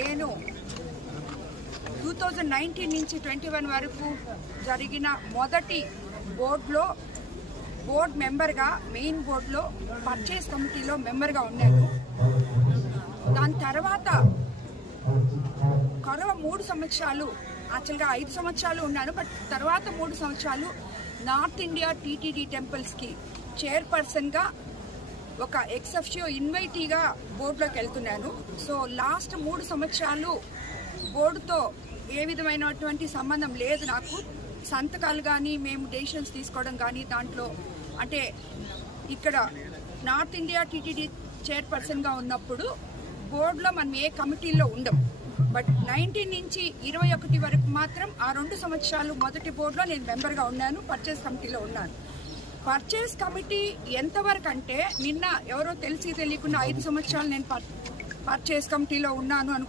నేను 2019 నుంచి 21 వరకు జరిగిన మొదటి బోర్డ్ మెంబర్గా, మెయిన్ బోర్డులో పర్చేస్ కమిటీలో మెంబర్గా ఉన్నాను. దాని తర్వాత కరోనా 3 సంవత్సరాలు, యాక్చువల్గా 5 సంవత్సరాలు ఉన్నాను. బట్ తర్వాత 3 సంవత్సరాలు నార్త్ ఇండియా టీటీడీ టెంపుల్స్కి చైర్పర్సన్గా ఒక ఎక్సెఫ్షియో ఇన్వైటీగా బోర్డులోకి వెళ్తున్నాను. సో లాస్ట్ 3 సంవత్సరాలు బోర్డుతో ఏ విధమైనటువంటి సంబంధం లేదు నాకు. సంతకాలు కానీ, మేము డెసిషన్స్ తీసుకోవడం కానీ, దాంట్లో అంటే ఇక్కడ నార్త్ ఇండియా టీటీడీ చైర్పర్సన్గా ఉన్నప్పుడు బోర్డులో మనం ఏ కమిటీల్లో ఉండం. బట్ 19 నుంచి 21 వరకు మాత్రం ఆ 2 సంవత్సరాలు మొదటి బోర్డులో నేను మెంబర్గా ఉన్నాను, పర్చేస్ కమిటీలో ఉన్నాను. పర్చేస్ కమిటీ ఎంతవరకు అంటే నిన్న ఎవరో తెలియకుండా 5 సంవత్సరాలు నేను పర్చేస్ కమిటీలో ఉన్నాను అని కూడా